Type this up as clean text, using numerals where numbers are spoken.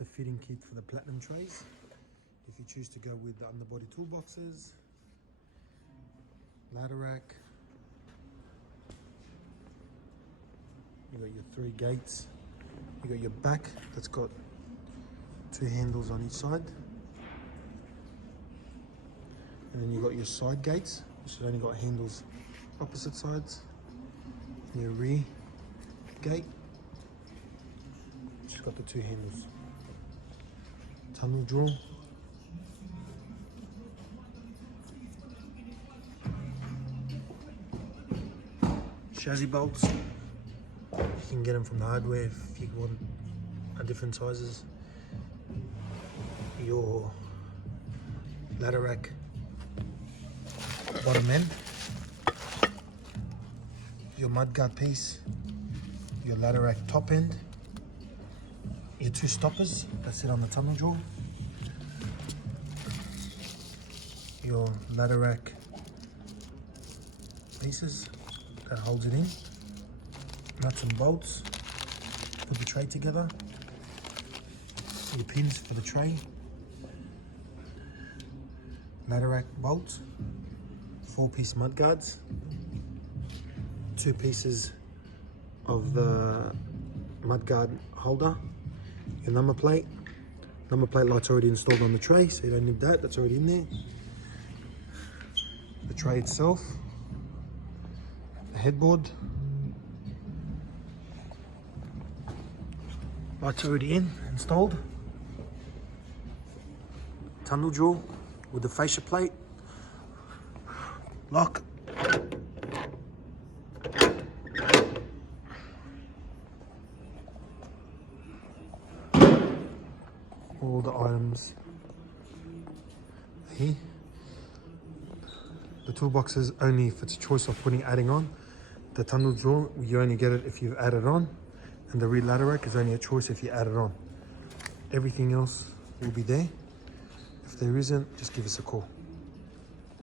the fitting kit for the platinum trays. If you choose to go with the underbody toolboxes, ladder rack, you got your 3 gates, you got your back that's got 2 handles on each side, and then you got your side gates which have only got handles opposite sides, and your rear gate which has got the 2 handles. Tunnel drawer, chassis bolts. You can get them from the hardware if you want different sizes. Your ladder rack bottom end, your mudguard piece, your ladder rack top end, your 2 stoppers that sit on the tunnel drawer, your ladder rack pieces that holds it in, nuts and bolts, put the tray together, your pins for the tray, ladder rack bolts, 4-piece mud guards, 2 pieces of the mud guard holder, your number plate light's already installed on the tray, so you don't need that, that's already in there. The tray itself, the headboard, lights already installed, tunnel drawer with the fascia plate, lock, all the items here. The toolbox is only if it's a choice of adding on. The tunnel drawer, you only get it if you've added on, and the rear ladder rack is only a choice if you add it on. Everything else will be there. If there isn't, just give us a call.